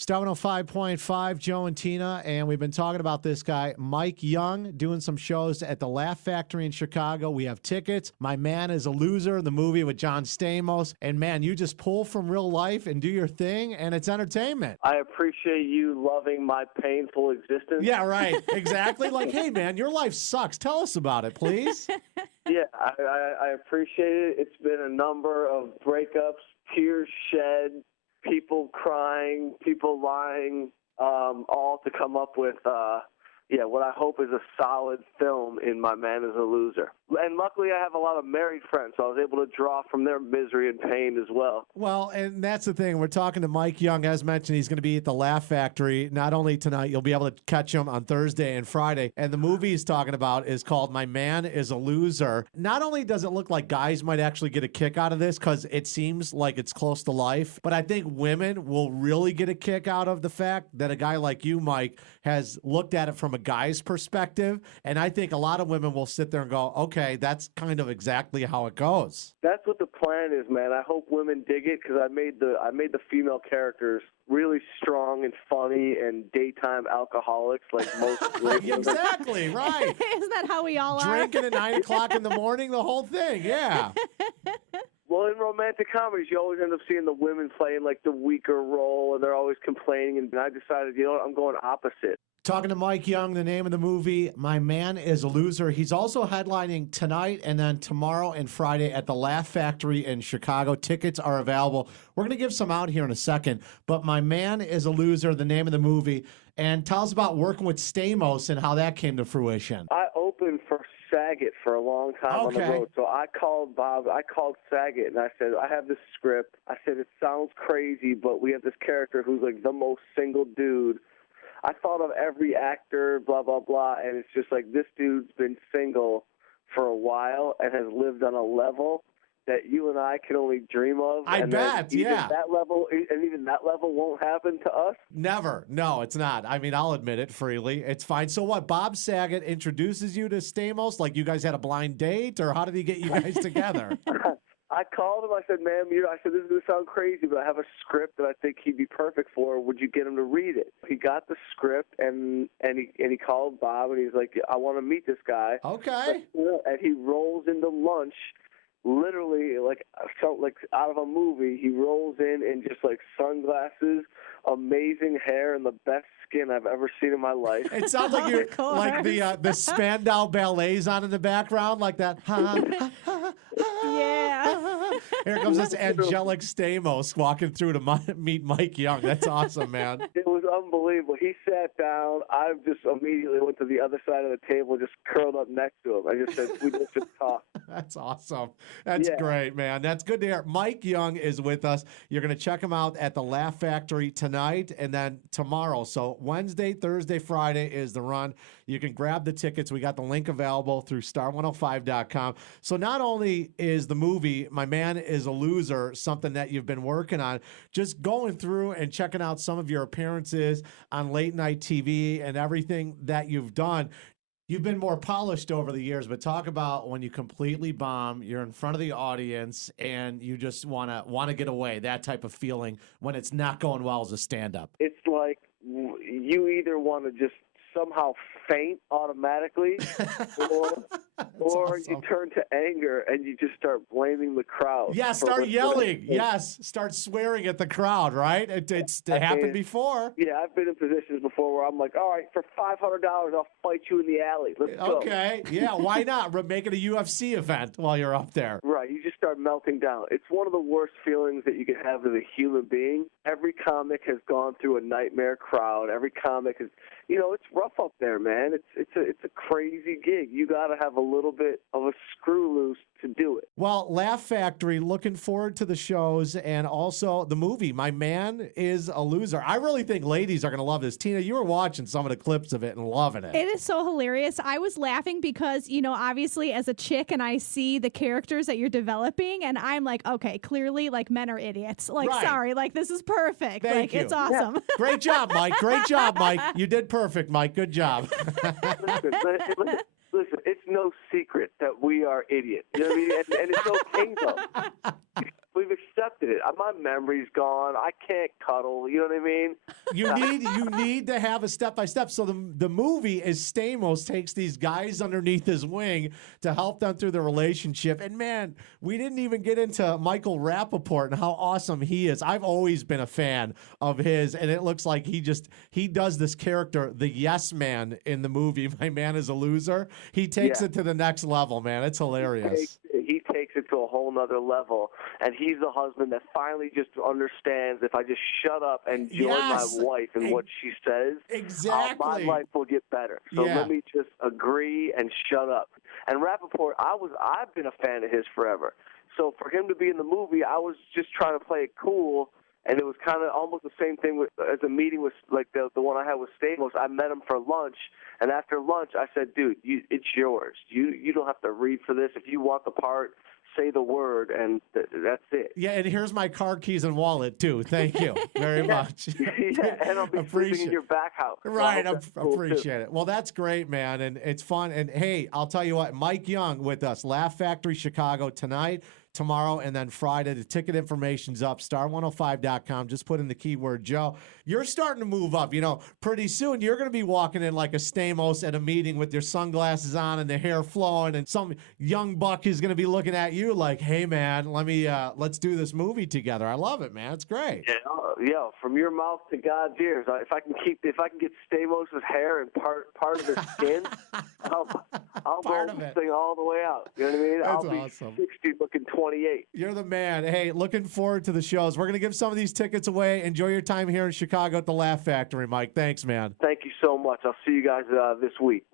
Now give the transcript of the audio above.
Star 105.5, Joe and Tina, and we've been talking about this guy, Mike Young, doing some shows at the Laugh Factory in Chicago. We have tickets. My Man is a Loser, the movie with John Stamos. And man, you just pull from real life and do your thing, and it's entertainment. I appreciate you loving my painful existence. Yeah, right. Exactly. Like, hey, man, your life sucks. Tell us about it, please. Yeah, I appreciate it. It's been a number of breakups, tears shed, people crying, people lying, all to come up with, what I hope is a solid film in My Man is a Loser. And luckily I have a lot of married friends, so I was able to draw from their misery and pain as well. Well, and that's the thing. We're talking to Mike Young. As mentioned, he's going to be at the Laugh Factory. Not only tonight, you'll be able to catch him on Thursday and Friday. And the movie he's talking about is called My Man is a Loser. Not only does it look like guys might actually get a kick out of this because it seems like it's close to life, but I think women will really get a kick out of the fact that a guy like you, Mike, has looked at it from a guy's perspective. And I think a lot of women will sit there and go, okay, that's kind of exactly how it goes. That's what the plan is, man. I hope women dig it because I made the female characters really strong and funny and daytime alcoholics like most great women. Exactly, right. Isn't that how we all are? Drinking at 9 o'clock in the morning, the whole thing, yeah. Well, in romantic comedies, you always end up seeing the women playing like the weaker role, and they're always complaining. And I decided, you know what, I'm going opposite. Talking to Mike Young, the name of the movie, My Man is a Loser. He's also headlining tonight and then tomorrow and Friday at the Laugh Factory in Chicago. Tickets are available. We're going to give some out here in a second, but My Man is a Loser, the name of the movie. And tell us about working with Stamos and how that came to fruition. I opened for Saget for a long time on the road. So I called Saget, and I said, I have this script. I said, it sounds crazy, but we have this character who's like the most single dude. I thought of every actor, blah, blah, blah, and it's just like this dude's been single for a while and has lived on a level that you and I can only dream of. I bet, yeah. Even that level won't happen to us. Never. No, it's not. I mean, I'll admit it freely. It's fine. So what, Bob Saget introduces you to Stamos? Like you guys had a blind date, or how did he get you guys together? I called him. I said, "Man, I said, this is going to sound crazy, but I have a script that I think he'd be perfect for. Would you get him to read it?" He got the script, and he called Bob, and he's like, "I want to meet this guy." Okay. And he rolls into lunch, literally like out of a movie. He rolls in just like sunglasses, amazing hair, and the best skin I've ever seen in my life. It sounds like you're like the Spandau Ballet's on in the background, like that. Yeah. Here comes this angelic Stamos walking through to meet Mike Young. That's awesome, man. It was unbelievable. He sat down. I just immediately went to the other side of the table, just curled up next to him. I just said, we just talk. That's awesome. That's great, man. That's good to hear. Mike Young is with us. You're going to check him out at the Laugh Factory tonight and then tomorrow. So Wednesday, Thursday, Friday is the run. You can grab the tickets. We got the link available through star105.com. So not only is the movie My Man is a Loser something that you've been working on, just going through and checking out some of your appearances on late night TV and everything that you've done. You've been more polished over the years, but talk about when you completely bomb, you're in front of the audience, and you just want to get away, that type of feeling when it's not going well as a stand-up. It's like you either want to just somehow faint automatically or awesome. You turn to anger and you just start blaming the crowd. Yeah, start yelling. Yes, start swearing at the crowd, right? It happened before. Yeah, I've been in positions before where I'm like, all right, for $500, I'll fight you in the alley. Let's go. Okay, yeah, why not? Make it a UFC event while you're up there. Right, you just start melting down. It's one of the worst feelings that you can have as a human being. Every comic has gone through a nightmare crowd. Every comic is, it's rough up there, man. It's a crazy gig. You got to have a little bit of a screw loose to do it. Well, Laugh Factory, looking forward to the shows and also the movie, My Man is a Loser. I really think ladies are going to love this. Tina, you were watching some of the clips of it and loving it. It is so hilarious. I was laughing because, obviously as a chick and I see the characters that you're developing and I'm like, okay, clearly like men are idiots. Like, right. Sorry, like this is perfect. Thank you. It's awesome. Yeah. Great job, Mike. Great job, Mike. You did perfect, Mike. Good job. Listen, it's no secret that we are idiots. You know what I mean? And it's okay, though. We've accepted it. My memory's gone. I can't cuddle. You know what I mean? You need to have a step by step. So the movie is Stamos takes these guys underneath his wing to help them through the relationship. And man, we didn't even get into Michael Rappaport and how awesome he is. I've always been a fan of his, and it looks like he does this character, the yes man in the movie. My man is a loser. He takes it to the next level, man. It's hilarious. He takes it to a whole nother level, and he's the husband that finally just understands if I just shut up and join my wife in what she says, my life will get better. So let me just agree and shut up. And Rappaport, I've been a fan of his forever. So for him to be in the movie, I was just trying to play it cool. And it was kind of almost the same thing as a meeting with, like, the one I had with Stamos. I met him for lunch, and after lunch, I said, dude, it's yours. You don't have to read for this. If you want the part, say the word, and that's it. Yeah, and here's my car keys and wallet, too. Thank you very much. And I'll be sleeping in your back house. Right, I appreciate it. Well, that's great, man, and it's fun. And, hey, I'll tell you what, Mike Young with us, Laugh Factory Chicago tonight, tomorrow, and then Friday. The ticket information's up, star105.com. Just put in the keyword Joe. You're starting to move up. You know, pretty soon you're going to be walking in like a Stamos at a meeting with your sunglasses on and the hair flowing, and some young buck is going to be looking at you like, hey, man, let's do this movie together. I love it, man. It's great. Yeah, from your mouth to God's ears. If I can get Stamos' hair and part of his skin, I'll go this thing all the way out. You know what I mean? That's I'll awesome. be 60 looking 28. You're the man. Hey, looking forward to the shows. We're going to give some of these tickets away. Enjoy your time here in Chicago at the Laugh Factory, Mike. Thanks, man. Thank you so much. I'll see you guys this week.